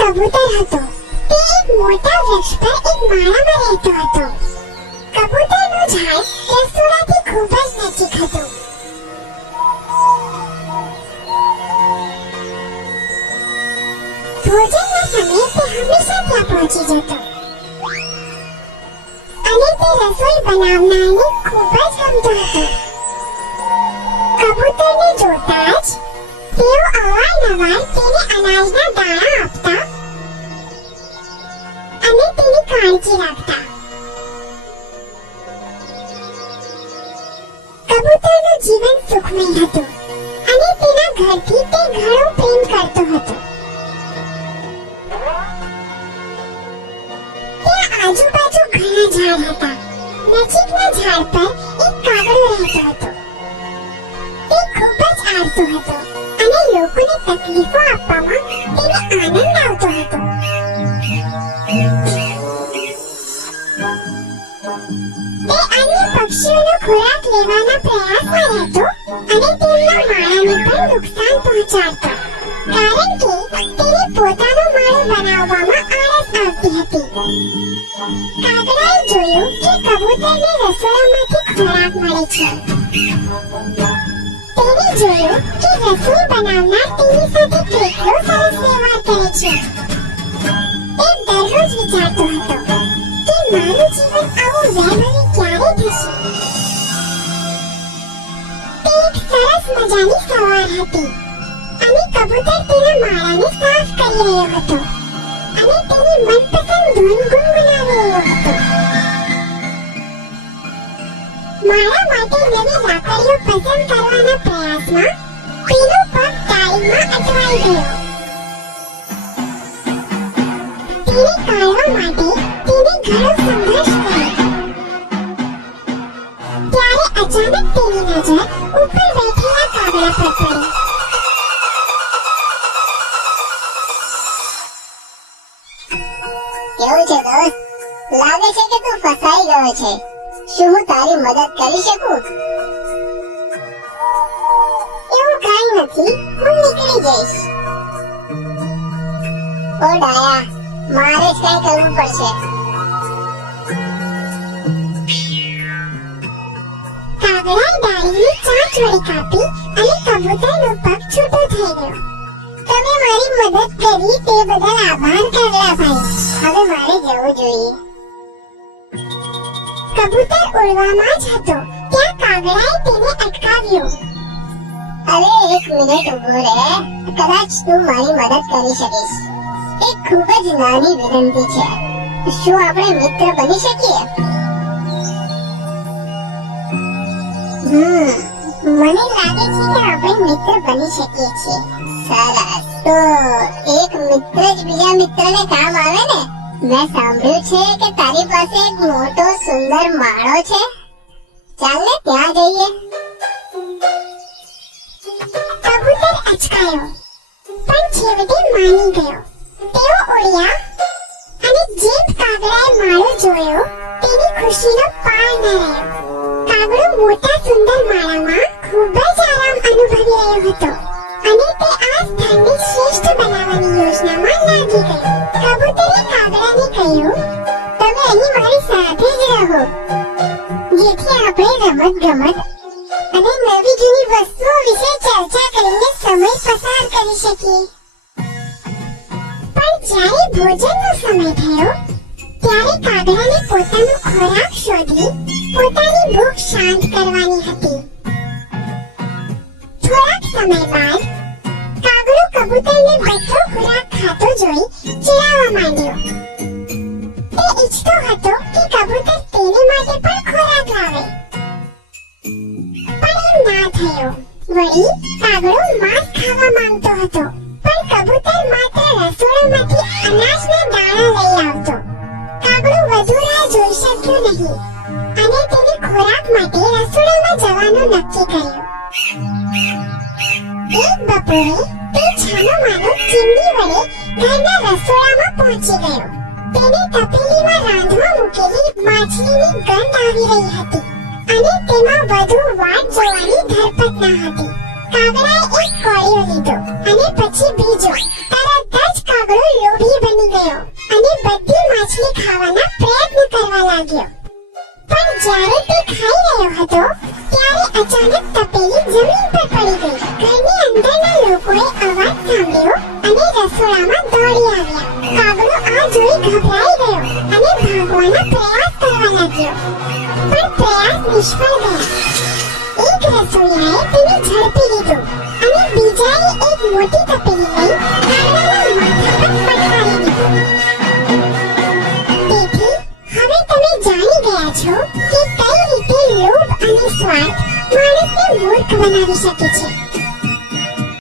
કબૂતર હતો. તે એક મોટા વૃક્ષ પર એક માળામાં રહેતો હતો. કબૂતરનું ઝાડ રસોડાથી ખૂબ જ નજીક હતું. ભોજનના સમયે તે હંમેશા ત્યાં પહોંચી જતો અને તે રસોઈ બનાવનારને ખૂબ જ ગમતો હતો. કબૂતરને જોતા જ તેઓ અવારનવાર તેને અનાજના દાણા આપતા અને તેની કાળજી રાખતા. કબૂતરનું જીવન સુખમય હતું અને તેના ઘરથી તે ઘણો પ્રેમ કરતો હતો. ત્યાં આજુબાજુ ઘણા ઝાડ હતા. નજીકના ઝાડ પર એક કાગડો રહેતો હતો. તે ખૂબ જ આળસુ હતો અને લોકોને તકલીફો આપવામાં તેને આનંદ આવતો હતો. તે અન્ય પક્ષીઓનો ખોરાક લેવાના પ્રયાસમાં રહેતો અને તેમના માળાને પણ નુકસાન પહોંચાડતો, કારણ કે તેને પોતાનો માળો બનાવવામાં આળસ આવતી હતી. કાગડાએ જોયું કે કબૂતરને રસોડામાંથી ખોરાક મળે છે. તેને જોયું કે રસોઈ બનાવનાર તેની સાથે કેટલો સરસ વ્યવહાર કરે છે. તે દરરોજ વિચારતો હતો કે મારું જીવન આવું વૈભવી ક્યારે થશે. તે એક સરસ મજાની સવાર હતી અને કબૂતર તેના માળાને સાફ કરી રહ્યો હતો અને તેની મનપસંદ ધૂન ગુનગુનાવી રહ્યો હતો. માળા માટે નવી લાકડીઓ પસંદ કરવાના પ્રયાસમાં તેનો પગ ડાળીમાં અટવાઈ ગયો. તેને કાઢવા માટે તેને ઘણો સંઘર્ષ કર્યો. ત્યારે અચાનક તેની નજર ઉપર બેઠેલા કાગડા પર પડી. કેવું છે દોસ્ત? લાગે છે કે તું ફસાઈ ગયો છે. શું હું તારી મદદ કરી શકું? એવું કાંઈ નથી, હું નીકળી જઈશ. ઓ ડાયા, મારે જ કંઈ કરવું પડશે. કાગડાએ ડાળીને ચાંચ વડે કાપી અને કબૂતરનો પગ છૂટો થઈ ગયો. તમે મારી મદદ કરી તે બદલ આભાર કાગડાભાઈ. હવે મારે જવું જોઈએ. કબૂતર ઉડવામાં જ હતો ત્યાં કાગડાએ તેને અટકાવ્યો. અરે એક મિનિટ ઊભો રહે. કદાચ તું મારી મદદ કરી શકીશ. એક ખૂબ જ નાની વિનંતી છે. શું આપણે મિત્ર બની શકીએ? મને લાગે છે કે આપણે મિત્ર બની શકીએ છીએ. સરસ. તો એક મિત્ર જ બીજા મિત્રને કામ આવે ને? મેં સાંભળ્યું છે કે તારી પાસે એક મોટો સુંદર માળો છે. ચાલ ને ત્યાં જઈએ. કબૂતર અચકાયો પણ છેવટે માની ગયો. તેઓ ઉડ્યા અને જેમ કાગડાએ માળો જોયો તેની ખુશીનો પાર ન રહ્યો. કાગડો મોટા સુંદર માળામાં ખૂબ જ આરામ અનુભવી રહ્યો હતો અને તે આ સ્થાનને શ્રેષ્ઠ બનાવવાની યોજનામાં લાગી ગયો. કબૂતરે કાગડાને કહ્યું, તમે અહીં મારી સાથે જ રહો, જેથી આપણે રમત-ગમત અને નવી જૂની વસ્તુઓ વિશે ચર્ચા કરીને સમય પસાર કરી શકીએ. પણ જ્યારે ભોજનનો સમય થયો ત્યારે કાગડાને પોતાનો ખોરાક શોધી પોતાની ભૂખ શાંત કરવાની હતી. થોડાક સમય બાદ કાગડો કબૂતરને બધો ખોરાક ખાતો જોઈ ચિડાવવા માંડ્યો. તે ઈચ્છતો હતો કે કબૂતર તેને માટે પણ ખોરાક લાવે, પણ એમ ના થયો. વળી કાગડો માંસ ખાવા માંગતો હતો પણ કબૂતર માત્ર રસોડામાંથી અનાજના દાણા લઈ આવતો. કાગડો વધુ રાહ જોઈ શક્યો નહીં અને તેને ખોરાક માટે રસોડામાં જવાનું નક્કી કર્યું. એક બપોરે તે છાનો-માનો ચીમની વડે ઘરના રસોડામાં પહોંચી ગયો. તેને તપેલીમાં રાંધવા મૂકેલી માછલીની ગંધ આવી રહી હતી અને તેમાં વધુ વાટ જોવાની ધરપત ન હતી. કાગડાએ એક કોળિયો લીધો અને પછી બીજો. તરત જ કાગડો લોભી અચાનક તપેલી જમીન પર પડી ગઈ. ઘરની અંદરના લોકોએ અવાજ સાંભળ્યો અને રસોડામાં દોડી આવ્યા. કાગડો આ જોઈ ગભરાઈ ગયો અને ભાગવાનો પ્રયાસ કરવા લાગ્યો. પણ પ્રયાસ નિષ્ફળ ગયા. એક રસોઈયાએ તેને ઝડપી લીધો અને બીજાએ એક મોટી તપેલી લઈ કાગડાના માથા પર પટકાવી દીધું. તેથી હવે તમે જાણી ગયા છો કે કઈ રીતે લોભ અને સ્વાર્થ માણસને મૂર્ખ બનાવી શકે છે.